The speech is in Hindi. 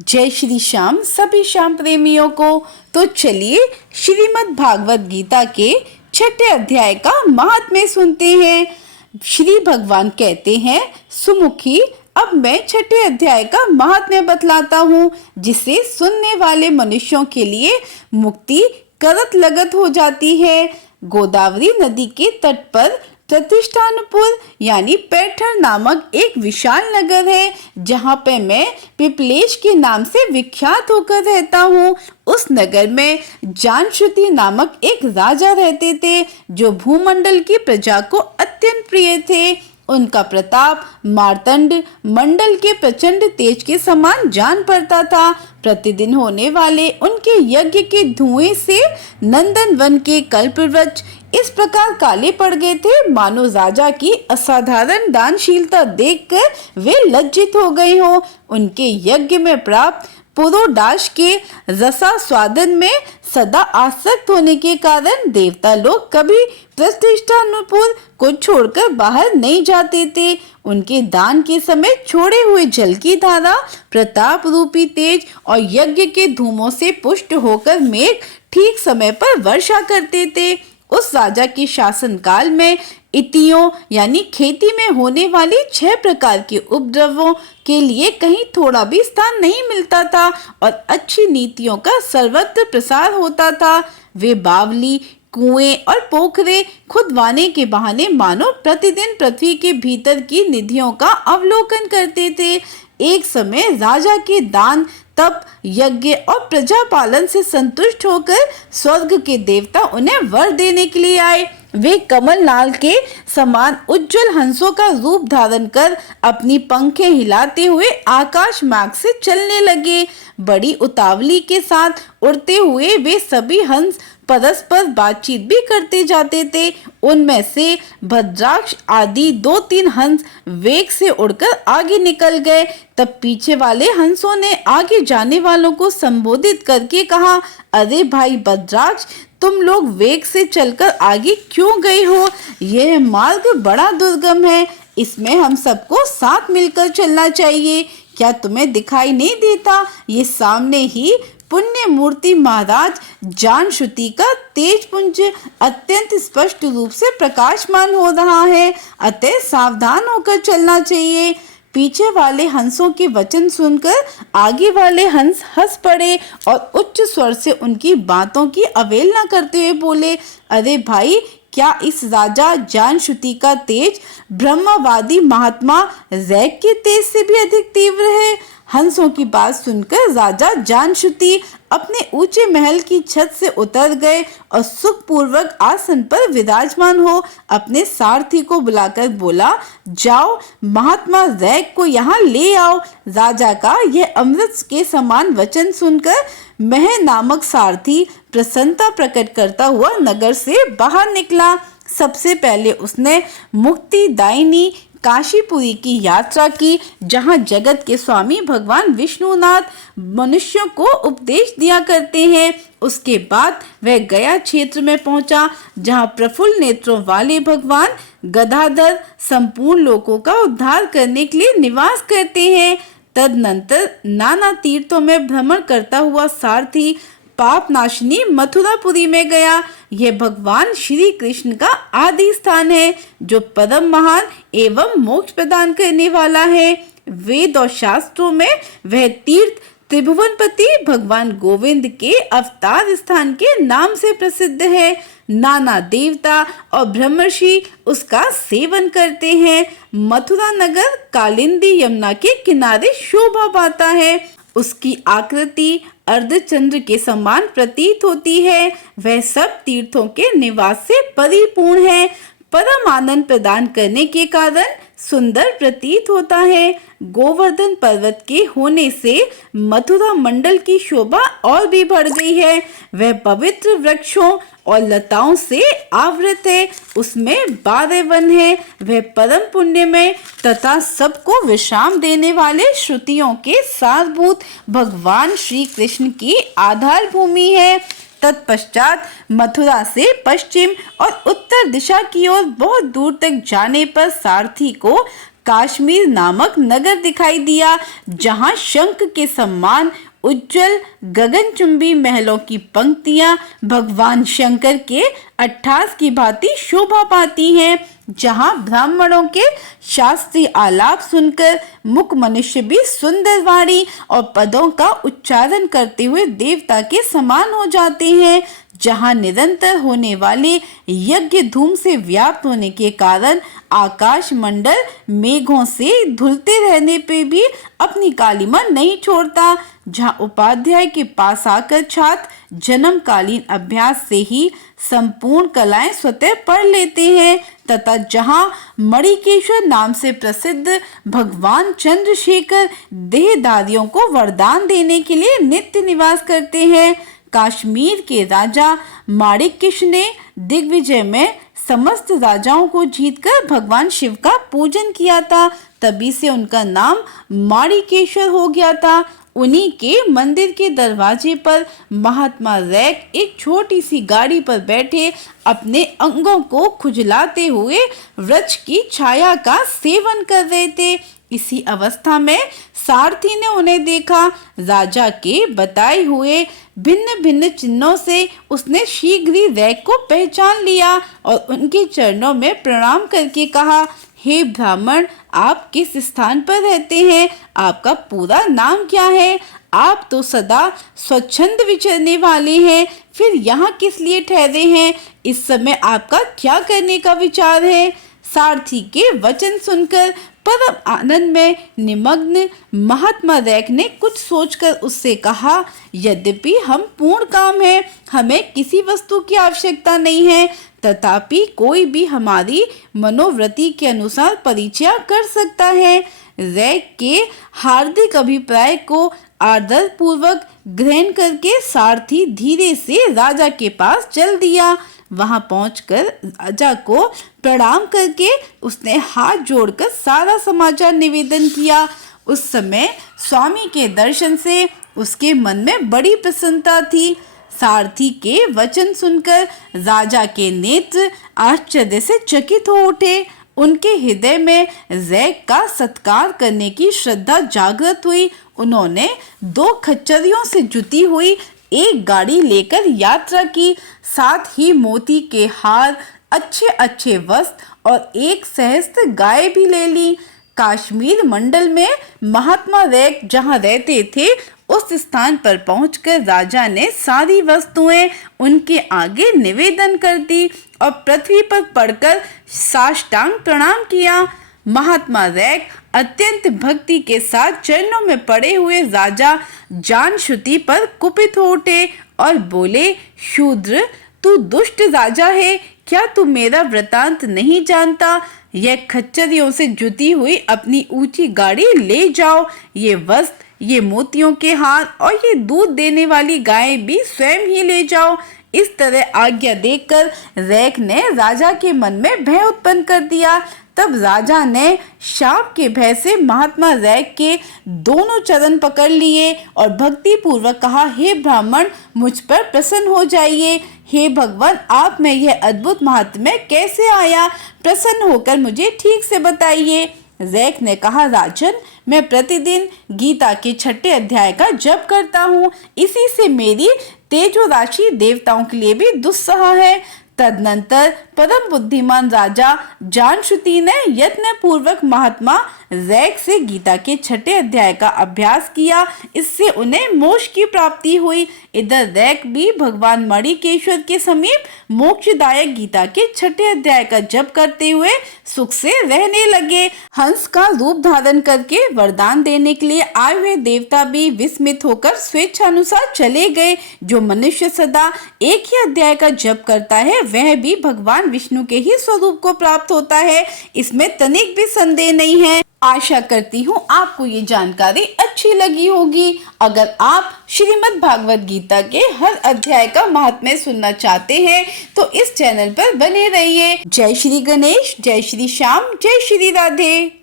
जय श्री श्याम सभी श्याम प्रेमियों को। तो चलिए श्रीमद् भागवत गीता के छठे अध्याय का महात्म्य सुनते हैं। श्री भगवान कहते हैं, सुमुखी अब मैं छठे अध्याय का महात्म्य बतलाता हूँ, जिसे सुनने वाले मनुष्यों के लिए मुक्ति करत लगत हो जाती है। गोदावरी नदी के तट पर प्रतिष्ठानपुर यानी पैठर नामक एक विशाल नगर है, जहाँ पे मैं पिपलेश के नाम से विख्यात होकर रहता हूँ। उस नगर में जानश्रुति नामक एक राजा रहते थे, जो भूमंडल की प्रजा को अत्यंत प्रिय थे। उनका प्रताप मार्तंड मंडल के प्रचंड तेज के समान जान पड़ता था। प्रतिदिन होने वाले उनके यज्ञ के धुएं से नंदन वन के कल्पवृक्ष इस प्रकार काले पड़ गए थे, मानो राजा की असाधारण दानशीलता देखकर वे लज्जित हो गए हो। उनके यज्ञ में प्राप्त पुरोडाश के रसास्वादन में सदा आसक्त होने के कारण देवता लोग कभी प्रतिष्ठानपुर को छोड़कर बाहर नहीं जाते थे। उनके दान के समय छोड़े हुए जल की धारा, प्रताप रूपी तेज और यज्ञ के धूमों से पुष्ट होकर मेघ ठीक समय पर वर्षा करते थे। उस राजा के शासन काल में इतियों यानी खेती में होने वाली 6 प्रकार के उपद्रवों के लिए कहीं थोड़ा भी स्थान नहीं मिलता था और अच्छी नीतियों का सर्वत्र प्रसार होता था। वे बावली, कुएं और पोखरे खुदवाने के बहाने मानो प्रतिदिन पृथ्वी के भीतर की निधियों का अवलोकन करते थे। एक समय राजा के दान, तप, यज्ञ और प्रजा पालन से संतुष्ट होकर स्वर्ग के देवता उन्हें वर देने के लिए आए। वे कमल नाल के समान उज्जवल हंसों का रूप धारण कर अपनी पंखें हिलाते हुए आकाश मार्ग से चलने लगे। बड़ी उतावली के साथ उड़ते हुए वे सभी हंस परस्पर बातचीत भी करते जाते थे। उनमें से भद्राक्ष आदि 2-3 हंस वेग से उड़कर आगे निकल गए। तब पीछे वाले हंसों ने आगे जाने वालों को संबोधित करके कहा, अरे भाई भद्राक्ष, तुम लोग वेग से चलकर आगे क्यों गए हो? यह मार्ग बड़ा दुर्गम है, इसमें हम सबको साथ मिलकर चलना चाहिए। क्या तुम्हें दिखाई नहीं देता? ये सामने ही पुण्य मूर्ति महाराज जानश्रुति का तेज पुंज अत्यंत स्पष्ट रूप से प्रकाशमान हो रहा है, अतः सावधान होकर चलना चाहिए। पीछे वाले हंसों के वचन सुनकर आगे वाले हंस हंस पड़े और उच्च स्वर से उनकी बातों की अवहेलना करते हुए बोले, अरे भाई, क्या इस राजा जानश्रुति का तेज ब्रह्मवादी महात्मा रैग के तेज से भी अधिक तीव्र है? हंसों की बात सुनकर राजा जानश्रुति अपने ऊंचे महल की छत से उतर गए और सुखपूर्वक आसन पर विराजमान हो अपने सारथी को बुलाकर बोला, जाओ महात्मा रैग को यहाँ ले आओ। राजा का यह अमृत के समान वचन सुनकर मह नामक सारथी प्रसन्नता प्रकट करता हुआ नगर से बाहर निकला। सबसे पहले उसने मुक्तिदायिनी काशीपुरी की यात्रा की, जहां जगत के स्वामी भगवान विष्णुनाथ मनुष्यों को उपदेश दिया करते हैं। उसके बाद वह गया क्षेत्र में पहुंचा, जहां प्रफुल्ल नेत्रों वाले भगवान गदाधर संपूर्ण लोकों का उद्धार करने के लिए निवास करते हैं। तदनंतर नाना तीर्थों में भ्रमण करता हुआ सारथी पाप नाशिनी मथुरापुरी में गया। यह भगवान श्री कृष्ण का आदि स्थान है, जो परम महान एवं मोक्ष प्रदान करने वाला है। वेद और शास्त्रों में वह तीर्थ त्रिभुवनपति भगवान गोविंद के अवतार स्थान के नाम से प्रसिद्ध है। नाना देवता और ब्रह्मर्षि उसका सेवन करते हैं। मथुरा नगर कालिंदी यमुना के किनारे शोभा पाता है। उसकी आकृति अर्धचंद्र के समान प्रतीत होती है। वह सब तीर्थों के निवास से परिपूर्ण है। परम आनंद प्रदान करने के कारण सुंदर प्रतीत होता है। गोवर्धन पर्वत के होने से मथुरा मंडल की शोभा और भी बढ़ गई है। वह पवित्र वृक्षों और लताओं से आवृत है। उसमें 12 वन है। वह परम पुण्य में तथा सबको विश्राम देने वाले श्रुतियों के सारभूत भगवान श्री कृष्ण की आधार भूमि है। तत्पश्चात मथुरा से पश्चिम और उत्तर दिशा की ओर बहुत दूर तक जाने पर सारथी को कश्मीर नामक नगर दिखाई दिया, जहां शंख के सम्मान उज्जवल गगनचुंबी महलों की पंक्तियां भगवान शंकर के 28 की भांति शोभा पाती हैं, जहां ब्राह्मणों के शास्त्रीय आलाप सुनकर मुख मनुष्य भी सुंदर वाणी और पदों का उच्चारण करते हुए देवता के समान हो जाते हैं, जहां निरंतर होने वाले यज्ञ धूम से व्याप्त होने के कारण आकाश मंडल मेघों से धुलते रहने पे भी अपनी कालिमा नहीं छोड़ता, जहां उपाध्याय के पास आकर छात्र जन्मकालीन अभ्यास से ही संपूर्ण कलाएं स्वतः पढ़ लेते हैं, तथा जहां मणिकेश्वर नाम से प्रसिद्ध भगवान चंद्रशेखर देहधारियों को वरदान देने के लिए नित्य निवास करते हैं। कश्मीर के राजा माणिक्येश ने दिग्विजय में समस्त राजाओं को जीतकर भगवान शिव का पूजन किया था, तभी से उनका नाम माणिकेश्वर हो गया था। उन्हीं के मंदिर के दरवाजे पर महात्मा रैक एक छोटी सी गाड़ी पर बैठे अपने अंगों को खुजलाते हुए वृक्ष की छाया का सेवन कर रहे थे। इसी अवस्था में सारथी ने उन्हें देखा। राजा के बताए हुए भिन्न भिन्न चिन्हों से उसने शीघ्र ही रैक को पहचान लिया और उनके चरणों में प्रणाम करके कहा, हे ब्राह्मण, आप किस स्थान पर रहते हैं? आपका पूरा नाम क्या है? आप तो सदा स्वच्छंद विचरने वाले हैं, फिर यहाँ किस लिए ठहरे हैं? इस समय आपका क्या करने का विचार है? सारथी के वचन सुनकर परम आनंद में निमग्न महात्मा रैक ने कुछ सोचकर उससे कहा, यद्यपि हम पूर्ण काम हैं, हमें किसी वस्तु की आवश्यकता नहीं है, तथापि कोई भी हमारी मनोवृत्ति के अनुसार परिचय कर सकता है। रैक के हार्दिक अभिप्राय को आदर पूर्वक ग्रहण करके सारथी धीरे से राजा के पास चल दिया। वहां पहुंचकर राजा को प्रणाम करके उसने हाथ जोड़कर सारा समाचार निवेदन किया। उस समय स्वामी के दर्शन से उसके मन में बड़ी प्रसन्नता थी। सारथी के वचन सुनकर राजा के नेत्र आश्चर्य से चकित हो उठे। उनके हृदय में रैक का सत्कार करने की श्रद्धा जागृत हुई। उन्होंने 2 खच्चरों से जुती हुई एक गाड़ी लेकर यात्रा की, साथ ही मोती के हार, अच्छे अच्छे वस्त्र और एक सहस्त्र गाय भी ले ली। कश्मीर मंडल में महात्मा रैक जहाँ रहते थे उस स्थान पर पहुंचकर राजा ने सारी वस्तुएं उनके आगे निवेदन कर दी और पृथ्वी पर पड़कर साष्टांग प्रणाम किया। महात्मा रैक अत्यंत भक्ति के साथ चरणों में पड़े हुए राजा जानश्रुति पर कुपित हो उठे और बोले, शूद्र, तू दुष्ट राजा है, क्या तू मेरा वृतांत नहीं जानता? यह खच्चरियों से जुती हुई अपनी ऊंची गाड़ी ले जाओ, ये वस्त्र, ये मोतियों के हार और ये दूध देने वाली गाय भी स्वयं ही ले जाओ। इस तरह आज्ञा देकर रैक ने राजा के मन में भय उत्पन्न कर दिया। तब राजा ने शाप के भय से महात्मा रैक के दोनों चरण पकड़ लिए और भक्ति पूर्वक कहा, हे ब्राह्मण, मुझ पर प्रसन्न हो जाइए। हे भगवान, आप में यह अद्भुत महात्म्य कैसे आया? प्रसन्न होकर मुझे ठीक से बताइए। रैक ने कहा, राजन, मैं प्रतिदिन गीता के 6ठे अध्याय का जप करता हूँ, इसी से मेरी तेजो राशि देवताओं के लिए भी दुस्सह है। तदनंतर परम बुद्धिमान राजा जानश्रुति ने यत्न पूर्वक महात्मा रैक से गीता के 6ठे अध्याय का अभ्यास किया, इससे उन्हें मोक्ष की प्राप्ति हुई। इधर रैक भी भगवान मणिकेश्वर के समीप मोक्षदायक गीता के 6ठे अध्याय का जप करते हुए सुख से रहने लगे। हंस का रूप धारण करके वरदान देने के लिए आए हुए देवता भी विस्मित होकर स्वेच्छानुसार चले गए। जो मनुष्य सदा एक ही अध्याय का जप करता है वह भी भगवान विष्णु के ही स्वरूप को प्राप्त होता है, इसमें तनिक भी संदेह नहीं है। आशा करती हूँ आपको ये जानकारी अच्छी लगी होगी। अगर आप श्रीमद् भागवत गीता के हर अध्याय का महात्म्य सुनना चाहते हैं तो इस चैनल पर बने रहिए। जय श्री गणेश, जय श्री श्याम, जय श्री राधे।